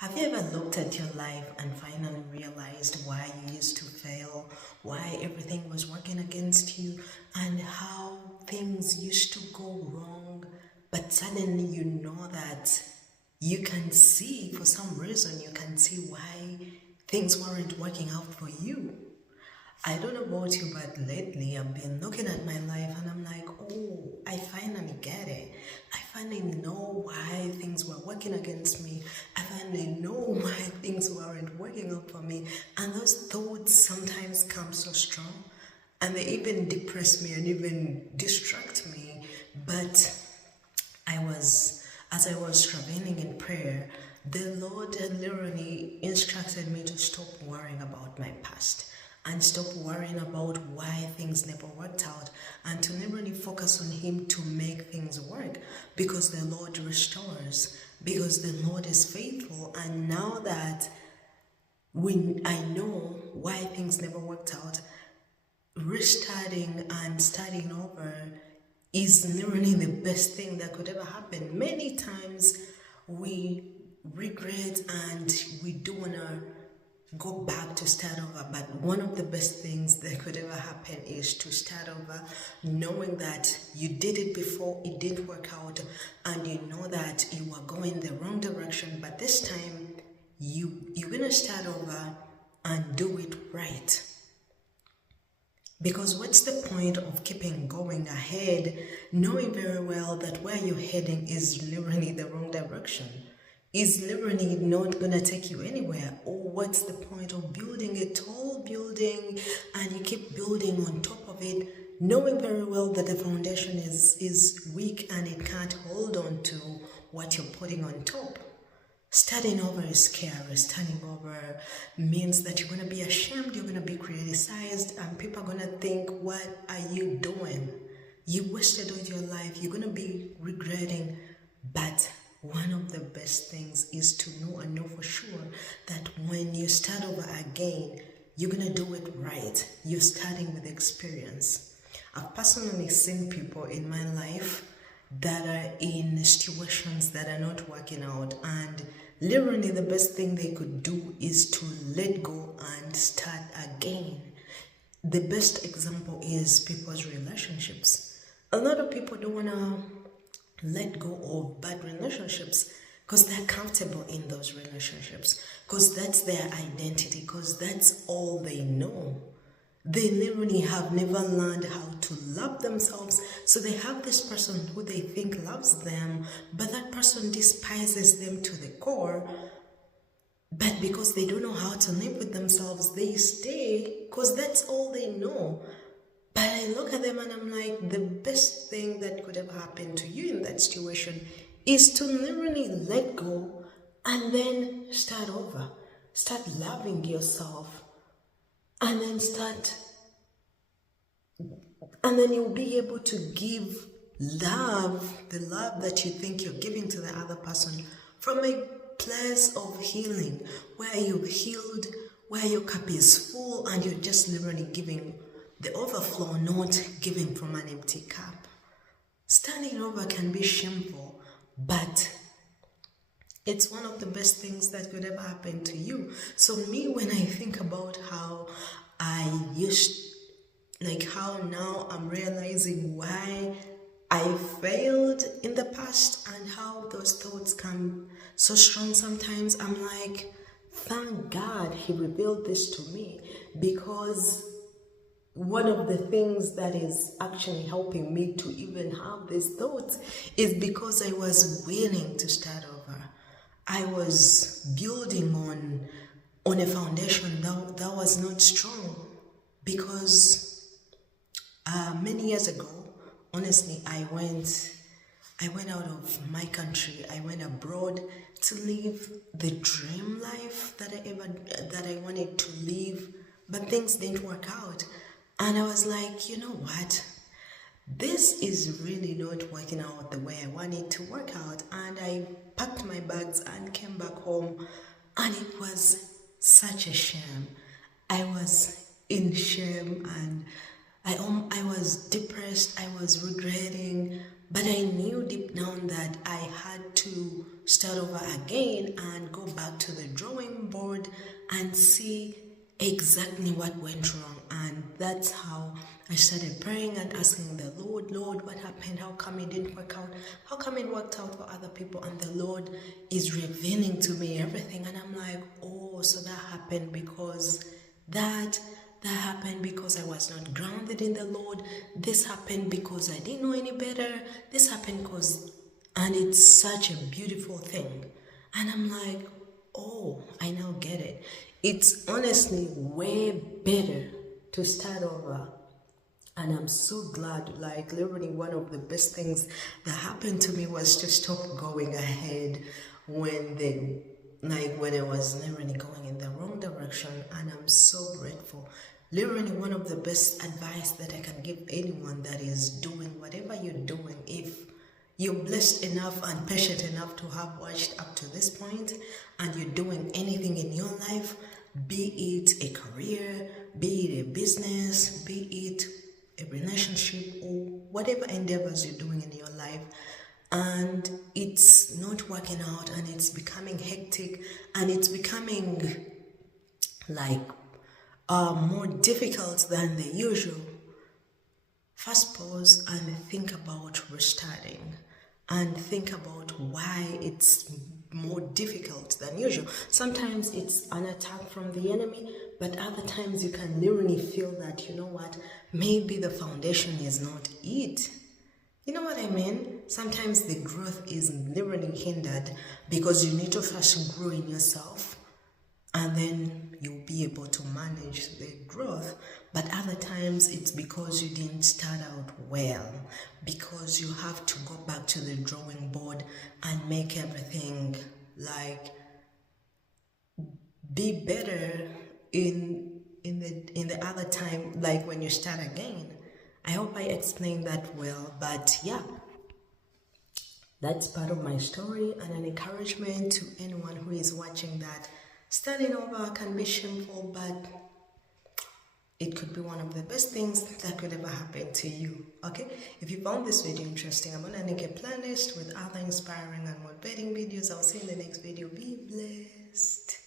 Have you ever looked at your life and finally realized why you used to fail, why everything was working against you, and how things used to go wrong, but suddenly you know that you can see, for some reason, you can see why things weren't working out for you? I don't know about you, but lately I've been looking at my life and I'm like, oh, I finally get it. I finally know why things were working against me. I finally know why things weren't working out for me. And those thoughts sometimes come so strong and they even depress me and even distract me. But as I was traveling in prayer, the Lord had literally instructed me to stop worrying about my past and stop worrying about why things never worked out and to literally focus on Him to make things work, because the Lord restores, because the Lord is faithful. And now that I know why things never worked out, restarting and starting over is literally the best thing that could ever happen. Many times we regret and we don't want to go back to start over, but one of the best things that could ever happen is to start over, knowing that you did it before, it didn't work out, and you know that you are going the wrong direction, but this time you're gonna start over and do it right. Because what's the point of keeping going ahead, knowing very well that where you're heading is literally the wrong direction, is literally not going to take you anywhere? Or what's the point of building a tall building and you keep building on top of it, knowing very well that the foundation is weak and it can't hold on to what you're putting on top? Starting over is scary. Starting over means that you're going to be ashamed, you're going to be criticized, and people are going to think, what are you doing? You wasted all your life, you're going to be regretting. But one of the best things is to know and know for sure that when you start over again, you're going to do it right. You're starting with experience. I've personally seen people in my life that are in situations that are not working out, and literally the best thing they could do is to let go and start again. The best example is people's relationships. A lot of people don't want to let go of bad relationships because they're comfortable in those relationships, because that's their identity, because that's all they know. They literally have never learned how to love themselves. So they have this person who they think loves them, but that person despises them to the core. But because they don't know how to live with themselves, they stay because that's all they know. But I look at them and I'm like, the best thing that could ever happen to you in that situation is to literally let go and then start over. Start loving yourself. And then you'll be able to give love, the love that you think you're giving to the other person, from a place of healing, where you've healed, where your cup is full and you're just literally giving the overflow, not giving from an empty cup. Starting over can be shameful, but it's one of the best things that could ever happen to you. So me, when I think about how how now I'm realizing why I failed in the past and how those thoughts come so strong sometimes, I'm like, thank God He revealed this to me, because one of the things that is actually helping me to even have these thoughts is because I was willing to start over. I was building on a foundation that was not strong, because many years ago, honestly, I went out of my country. I went abroad to live the dream life that I wanted to live, but things didn't work out. And I was like, you know what? This is really not working out the way I want it to work out. And I packed my bags and came back home, and it was such a shame. I was in shame and I was depressed, I was regretting, but I knew deep down that I had to start over again and go back to and see exactly what went wrong. And that's how I started praying and asking the Lord, Lord, what happened? How come it didn't work out? How come it worked out for other people? And the Lord is revealing to me everything. And I'm like, oh, so that happened because that happened because I was not grounded in the Lord. This happened because I didn't know any better. This happened because, and it's such a beautiful thing. And I'm like, oh, I now get it. It's honestly way better to start over. And I'm so glad, like literally one of the best things that happened to me was to stop going ahead when I was literally going in the wrong direction. And I'm so grateful. Literally one of the best advice that I can give anyone that is doing whatever you're doing, if you're blessed enough and patient enough to have watched up to this point and you're doing anything in your life, be it a career, be it a business, be it a relationship, or whatever endeavors you're doing in your life, and it's not working out and it's becoming hectic and it's becoming like more difficult than the usual, first pause and think about restarting and think about why it's more difficult than usual. Sometimes it's an attack from the enemy, but other times you can literally feel that, you know what, maybe the foundation is not it. You know what I mean? Sometimes the growth is literally hindered because you need to first grow in yourself and then you'll be able to manage the growth. But other times it's because you didn't start out well, because you have to go back to the drawing board and make everything like be better in the other time, like when you start again. I hope I explained that well, but yeah, that's part of my story and an encouragement to anyone who is watching that starting over can be shameful, but it could be one of the best things that could ever happen to you. Okay, if you found this video interesting, I'm gonna make a playlist with other inspiring and motivating videos. I'll see you in the next video. Be blessed.